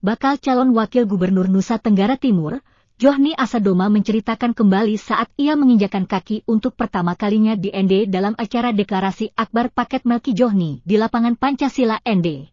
bakal calon wakil gubernur Nusa Tenggara Timur, Djohni Asadoma menceritakan kembali saat ia menginjakan kaki untuk pertama kalinya di ND dalam acara deklarasi Akbar Paket Melki Djohni di lapangan Pancasila ND.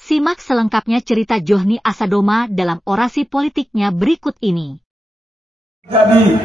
Simak selengkapnya cerita Djohni Asadoma dalam orasi politiknya berikut ini. Jadi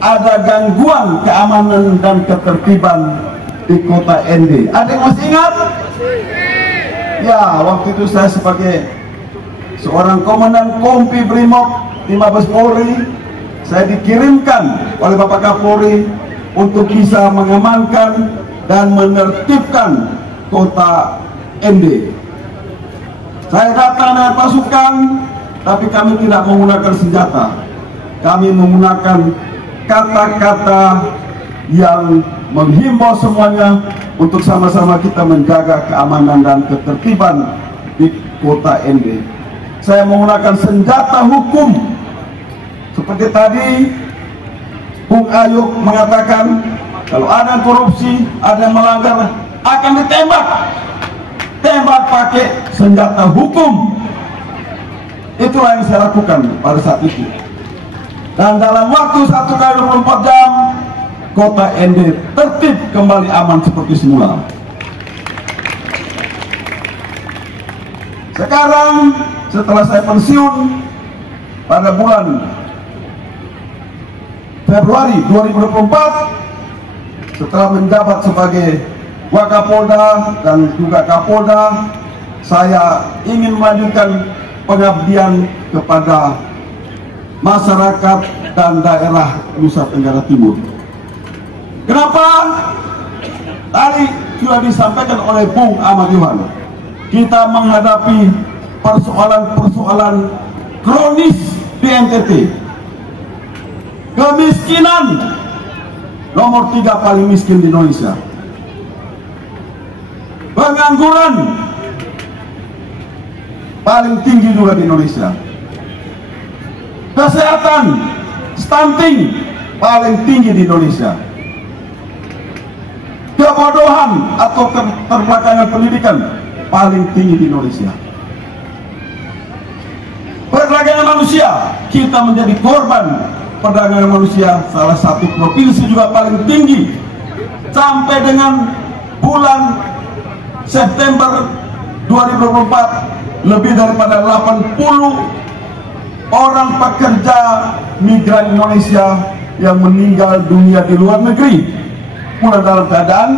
ada gangguan keamanan dan ketertiban di kota ND. Ada yang masih ingat? Ya, waktu itu saya sebagai seorang komandan Kompi Brimob di Mabes Polri, saya dikirimkan oleh Bapak Kapolri untuk bisa mengamankan dan menertibkan kota ND. Saya datang dengan pasukan, tapi kami tidak menggunakan senjata. Kami menggunakan kata-kata yang menghimbau semuanya untuk sama-sama kita menjaga keamanan dan ketertiban di kota ND. Saya menggunakan senjata hukum. Seperti tadi Bung Ayub mengatakan, kalau ada korupsi, ada yang melanggar, akan ditembak. Tembak pakai senjata hukum. Itulah yang saya lakukan pada saat itu. Dan dalam waktu 1 kali 24 jam, kota ND tertib kembali aman seperti semula. Sekarang setelah saya pensiun pada bulan Februari 2024, setelah menjabat sebagai Wakapolda dan juga Kapolda, saya ingin melanjutkan pengabdian kepada masyarakat dan daerah Nusa Tenggara Timur. Kenapa? Tadi sudah disampaikan oleh Bung Ahmad Yohan, kita menghadapi persoalan-persoalan kronis di NTT. Kemiskinan nomor 3 paling miskin di Indonesia. Pengangguran paling tinggi juga di Indonesia. Kesehatan, stunting paling tinggi di Indonesia. Kebodohan atau keterbelakangan pendidikan paling tinggi di Indonesia. Perdagangan manusia, kita menjadi korban perdagangan manusia, salah satu provinsi juga paling tinggi. Sampai dengan bulan September 2024, lebih daripada 80 orang pekerja migran Indonesia yang meninggal dunia di luar negeri, pulang dalam keadaan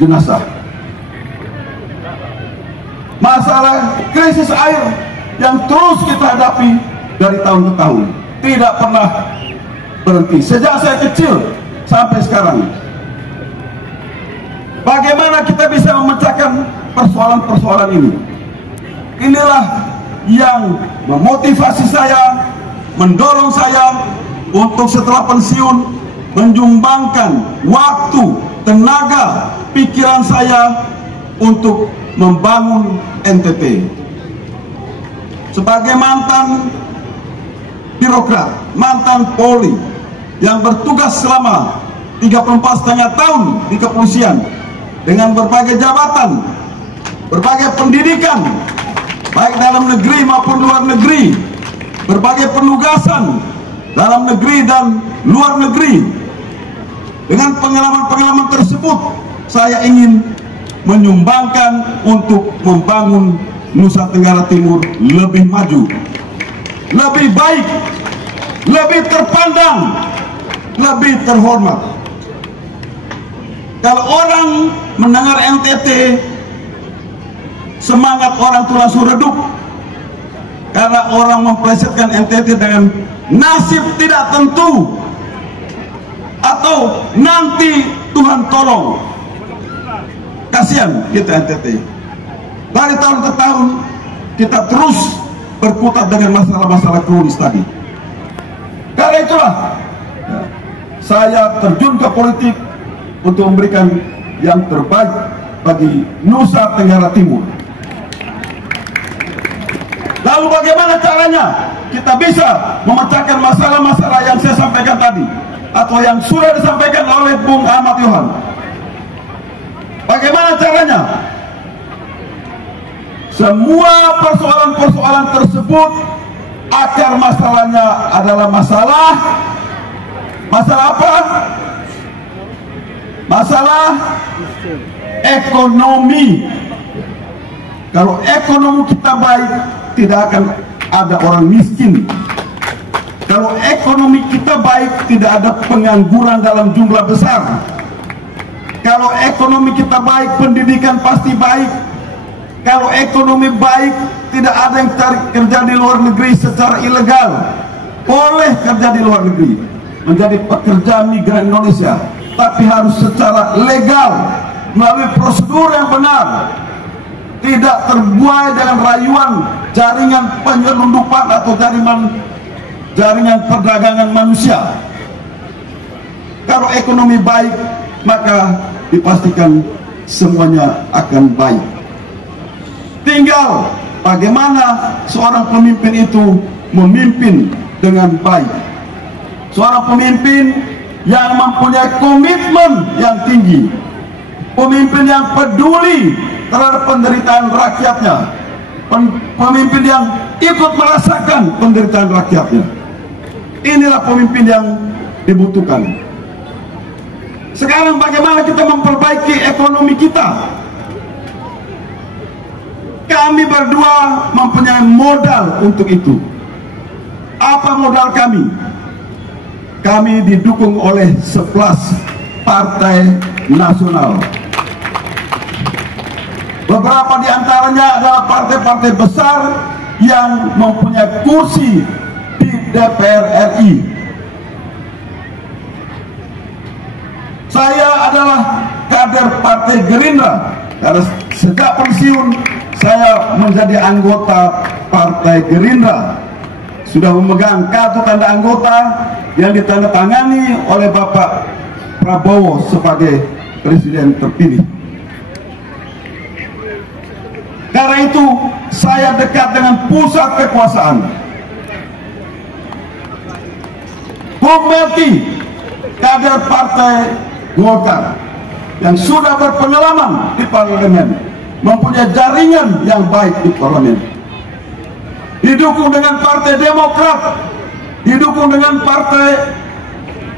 jenazah. Masalah krisis air yang terus kita hadapi dari tahun ke tahun, tidak pernah berhenti sejak saya kecil sampai sekarang. Bagaimana kita bisa memecahkan persoalan-persoalan ini? Inilah yang memotivasi saya, mendorong saya untuk setelah pensiun menyumbangkan waktu, tenaga, pikiran saya untuk membangun NTT. Sebagai mantan birokrat, mantan Polri yang bertugas selama 34,5 tahun di kepolisian dengan berbagai jabatan, berbagai pendidikan, baik dalam negeri maupun luar negeri, berbagai penugasan dalam negeri dan luar negeri. Dengan pengalaman-pengalaman tersebut, saya ingin menyumbangkan untuk membangun Nusa Tenggara Timur lebih maju, lebih baik, lebih terpandang, lebih terhormat. Kalau orang mendengar NTT, semangat orang itu langsung redup, karena orang memplesetkan NTT dengan nasib tidak tentu atau nanti Tuhan tolong. Kasihan kita NTT. Dari tahun ke tahun kita terus berkutat dengan masalah-masalah kronis tadi. Karena itulah saya terjun ke politik untuk memberikan yang terbaik bagi Nusa Tenggara Timur. Lalu bagaimana caranya kita bisa memecahkan masalah-masalah yang saya sampaikan tadi, atau yang sudah disampaikan oleh Bung Ahmad Yohan? Bagaimana caranya? Semua persoalan-persoalan tersebut akar masalahnya adalah masalah apa? Masalah ekonomi. Kalau ekonomi kita baik, tidak akan ada orang miskin. Kalau ekonomi kita baik, tidak ada pengangguran dalam jumlah besar. Kalau ekonomi kita baik, pendidikan pasti baik. Kalau ekonomi baik, tidak ada yang cari kerja di luar negeri secara ilegal. Boleh kerja di luar negeri, menjadi pekerja migran Indonesia, tapi harus secara legal, melalui prosedur yang benar, tidak terbuai dengan rayuan jaringan penyelundupan atau jaringan perdagangan manusia. Kalau ekonomi baik, maka dipastikan semuanya akan baik. Tinggal bagaimana seorang pemimpin itu memimpin dengan baik. Seorang pemimpin yang mempunyai komitmen yang tinggi, pemimpin yang peduli terhadap penderitaan rakyatnya, pemimpin yang ikut merasakan penderitaan rakyatnya. Inilah pemimpin yang dibutuhkan. Sekarang bagaimana kita memperbaiki ekonomi kita? Kami berdua mempunyai modal untuk itu. Apa modal kami? Kami didukung oleh 11 partai nasional. Beberapa di antaranya adalah partai-partai besar yang mempunyai kursi di DPR RI. Saya adalah kader Partai Gerindra, karena sejak pensiun saya menjadi anggota Partai Gerindra, sudah memegang kartu tanda anggota yang ditandatangani oleh Bapak Prabowo sebagai presiden terpilih. Karena itu saya dekat dengan pusat kekuasaan. Bung Melki, kader Partai Golkar yang sudah berpengalaman di parlemen, mempunyai jaringan yang baik di parlemen, didukung dengan Partai Demokrat, didukung dengan Partai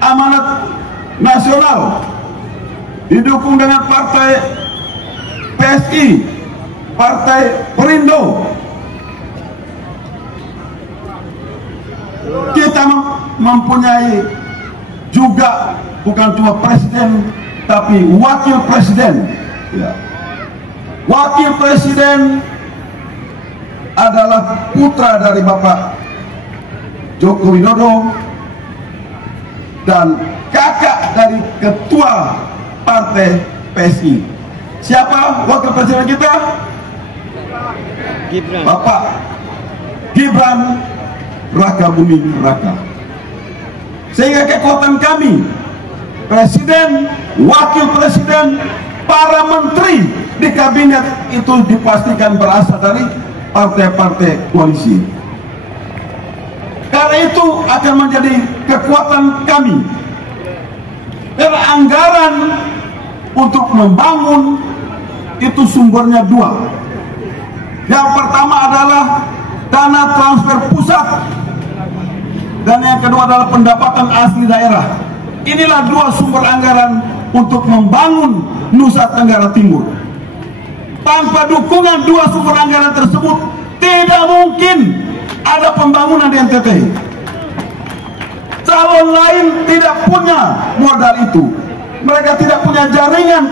Amanat Nasional, didukung dengan Partai PSI, Partai Perindo. Kita mempunyai juga bukan cuma presiden, tapi wakil presiden. Ya. Wakil presiden adalah putra dari Bapak Joko Widodo dan kakak dari ketua partai PSI. Siapa wakil presiden kita? Gibran. Bapak Gibran Raka Buming Raka. Sehingga kekuatan kami, presiden, wakil presiden, para menteri di kabinet itu dipastikan berasal dari partai-partai koalisi. Karena itu akan menjadi kekuatan kami. Karena anggaran untuk membangun itu sumbernya dua. Yang pertama adalah dana transfer pusat, dan yang kedua adalah pendapatan asli daerah. Inilah dua sumber anggaran untuk membangun Nusa Tenggara Timur. Tanpa dukungan dua sumber anggaran tersebut, tidak mungkin ada pembangunan di NTT. Calon lain tidak punya modal itu. Mereka tidak punya jaringan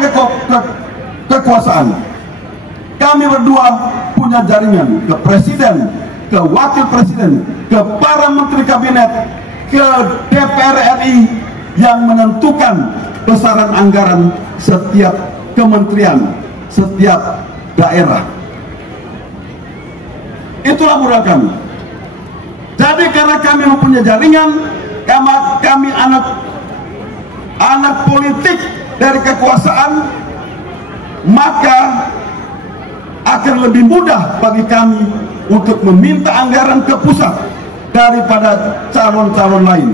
kekuasaan. Kami berdua punya jaringan ke presiden, ke wakil presiden, ke para menteri kabinet, ke DPR RI yang menentukan besaran anggaran setiap kementerian, setiap daerah. Itulah modal kami. Jadi karena kami mempunyai jaringan, kami anak politik dari kekuasaan, maka akan lebih mudah bagi kami untuk meminta anggaran ke pusat daripada calon-calon lain,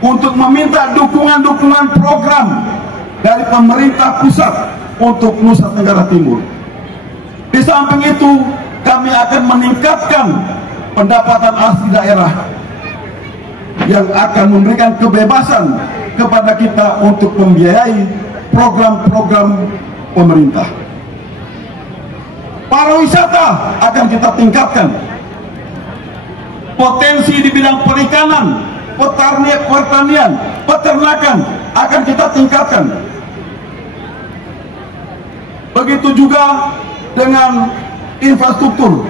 untuk meminta dukungan-dukungan program dari pemerintah pusat untuk Nusa Tenggara Timur. Di samping itu, kami akan meningkatkan pendapatan asli daerah yang akan memberikan kebebasan kepada kita untuk membiayai program-program pemerintah. Pariwisata akan kita tingkatkan. Potensi di bidang perikanan, pertanian, peternakan akan kita tingkatkan. Begitu juga dengan infrastruktur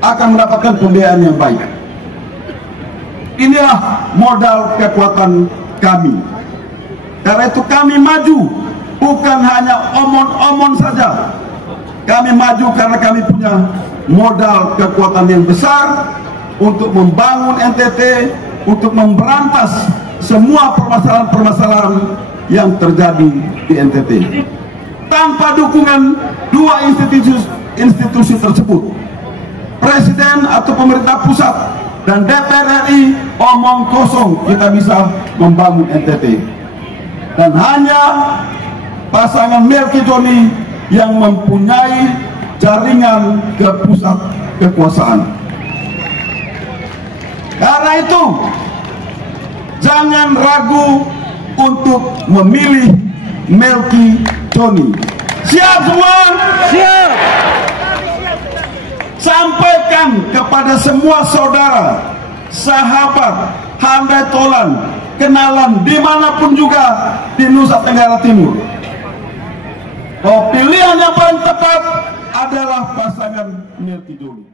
akan mendapatkan pembiayaan yang baik. Inilah modal kekuatan kami. Karena itu kami maju bukan hanya omong-omong saja. Kami maju karena kami punya modal kekuatan yang besar untuk membangun NTT, untuk memberantas semua permasalahan-permasalahan yang terjadi di NTT. Tanpa dukungan dua institusi tersebut, Presiden atau pemerintah pusat dan DPR RI, omong kosong kita bisa membangun NTT. Dan hanya pasangan Melki Joni yang mempunyai jaringan ke pusat kekuasaan. Karena itu, jangan ragu untuk memilih Melki Joni. Siap semua? Siap! Sampaikan kepada semua saudara, sahabat, handai tolan, kenalan dimanapun juga di Nusa Tenggara Timur, bahwa pilihan yang paling tepat adalah pasangan Melki Joni.